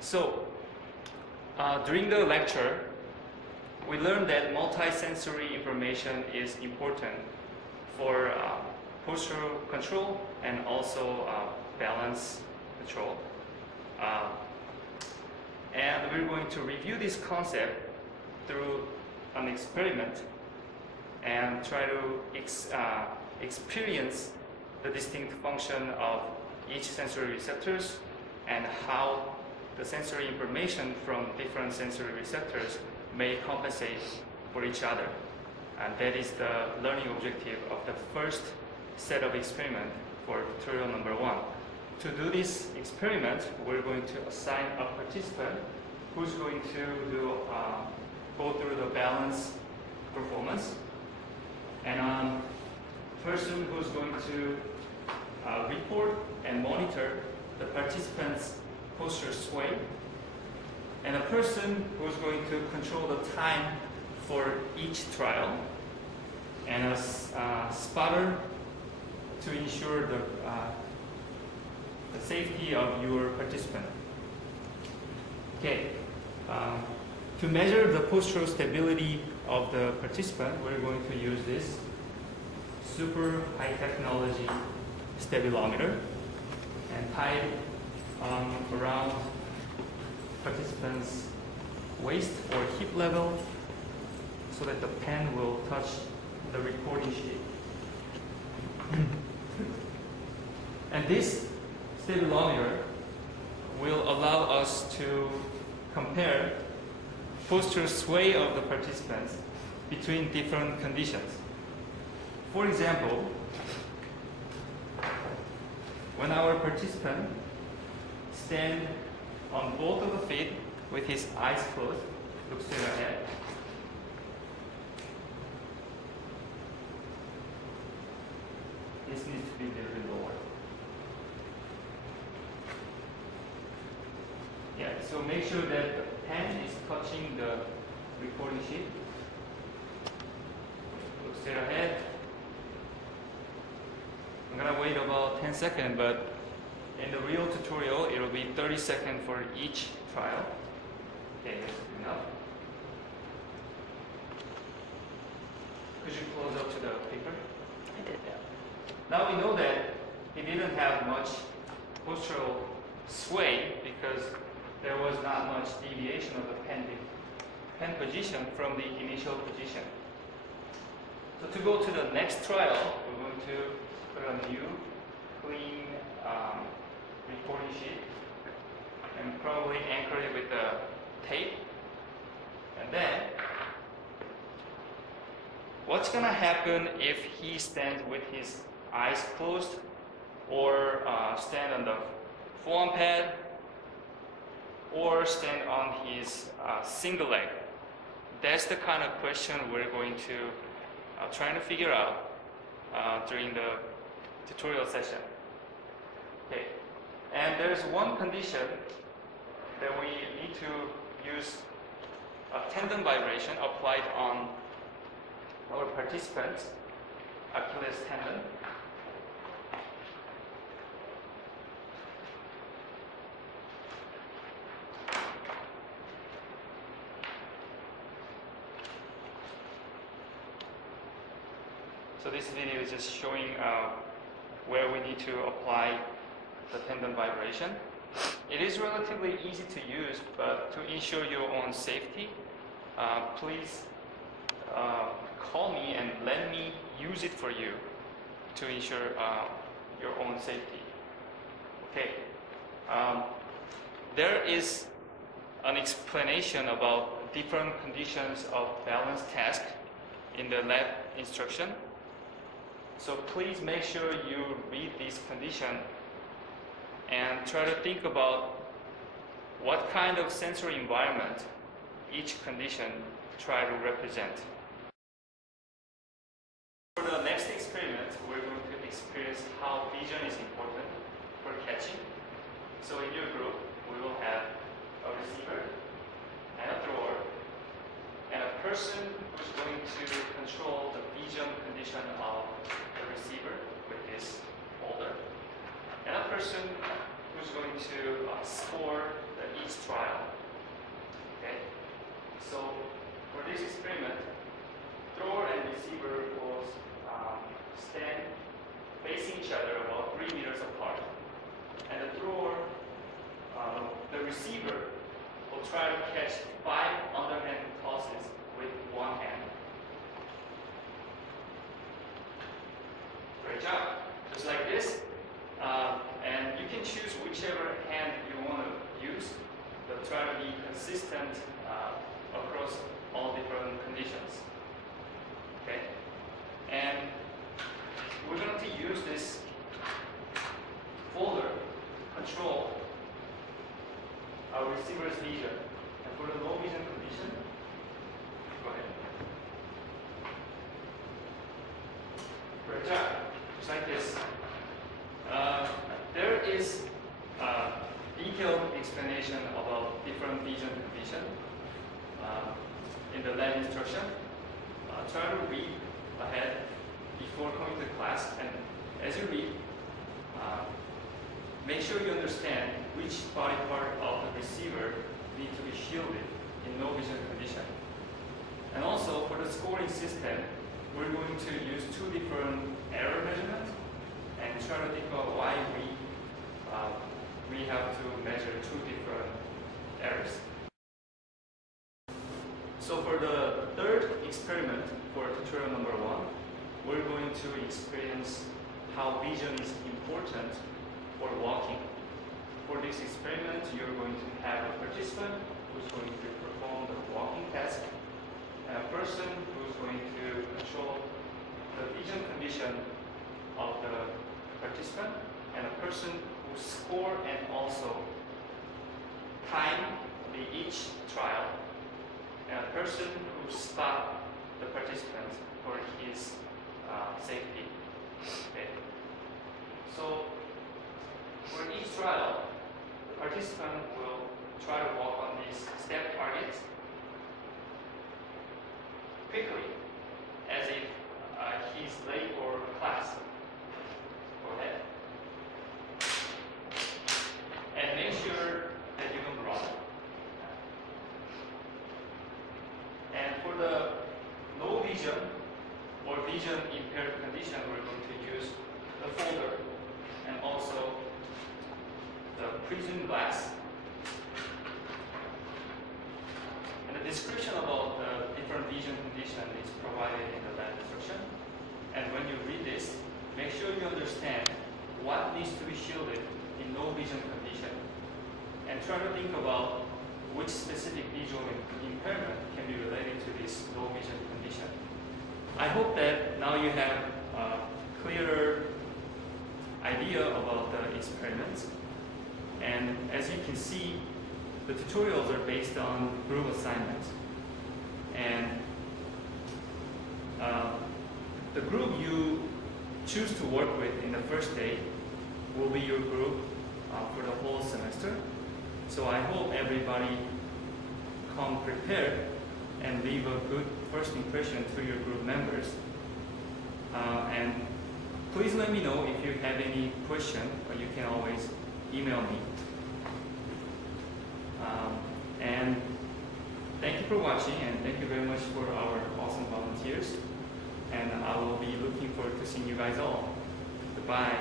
So, during the lecture, we learned that multi-sensory information is important for postural control and also balance control. And we're going to review this concept through an experiment and try to experience the distinct function of each sensory receptors and how the sensory information from different sensory receptors may compensate for each other. And that is the learning objective of the first set of experiment for tutorial number 1. To do this experiment, we're going to assign a participant who's going to go through the balance performance, and a person who's going to report and monitor the participant's posture sway, and a person who's going to control the time for each trial, and a spotter to ensure the safety of your participant. Okay, to measure the postural stability of the participant, we're going to use this super high technology stabilometer and tie it around participant's waist or hip level so that the pen will touch the recording sheet. And this stabilometer will allow us to compare postural sway of the participants between different conditions. For example, when our participant stands on both of the feet with his eyes closed, look straight ahead, this needs to be a little bit lower. Yeah, so make sure that the pen is touching the recording sheet. Look straight ahead. I'm gonna wait about 10 seconds, but in the real tutorial, it'll be 30 seconds for each trial. Okay, that's enough. Could you close up to the paper? I did. Now we know that he didn't have much postural sway because there was not much deviation of the pen position from the initial position. So to go to the next trial, we're going to put a new clean recording sheet and probably anchor it with the tape. And then what's gonna happen if he stands with his eyes closed or stand on the forearm pad or stand on his single leg? That's the kind of question we're going to try to figure out during the tutorial session. Okay, and there's one condition that we need to use a tendon vibration applied on our participant's Achilles tendon. So this video is just showing where we need to apply the tendon vibration. It is relatively easy to use, but to ensure your own safety, please call me and let me use it for you to ensure your own safety. Okay. There is an explanation about different conditions of balance task in the lab instruction. So please make sure you read this condition and try to think about what kind of sensory environment each condition try to represent. For the next experiment, we're going to experience how vision is important for catching. So in your group, we will have a receiver and a thrower and a person who's going to control the vision condition of the receiver with his holder, and a person who's going to score the each trial. Okay? So for this experiment, thrower and receiver will stand facing each other about 3 meters apart. And the thrower, the receiver will try to catch 5 underhand tosses with one hand. Great job. Just like this. And you can choose whichever hand you want to use, but try to be consistent across all different conditions. Okay? And we're going to use this folder to control our receiver's vision. And for the low vision condition, go ahead. Great job. Just like this. There is a detailed explanation about different vision condition in the lab instruction. Try to read ahead before coming to class, and as you read, make sure you understand which body part of the receiver need to be shielded in no vision condition. And also for the scoring system, we're going to use 2 different error measurements and try to think about why we have to measure 2 different errors. So for the third experiment for tutorial number 1, we're going to experience how vision is important for walking. For this experiment, you're going to have a participant who's going to perform the walking task, and a person who's going to control the vision condition of the participant, and a person who score and also time each trial, and a person who stop the participant for his safety. Okay. So for each trial, the participant will try to walk on these step targets quickly, as if he's late for class. Go ahead. And make sure that you don't run. And for the low vision or vision impaired condition, we're going to use the folder and also the prism glass. And the description about the different vision condition is provided in the lab instruction. And when you read this, make sure you understand what needs to be shielded in no vision condition. And try to think about which specific visual impairment can be related to this low vision condition. I hope that now you have a clearer idea about the experiments. And as you can see, the tutorials are based on group assignments. And the group you choose to work with in the first day will be your group for the whole semester. So I hope everybody come prepared and leave a good first impression to your group members. And please let me know if you have any question, or you can always email me. And thank you for watching, and thank you very much for our awesome volunteers. And I will be looking forward to seeing you guys all. Goodbye.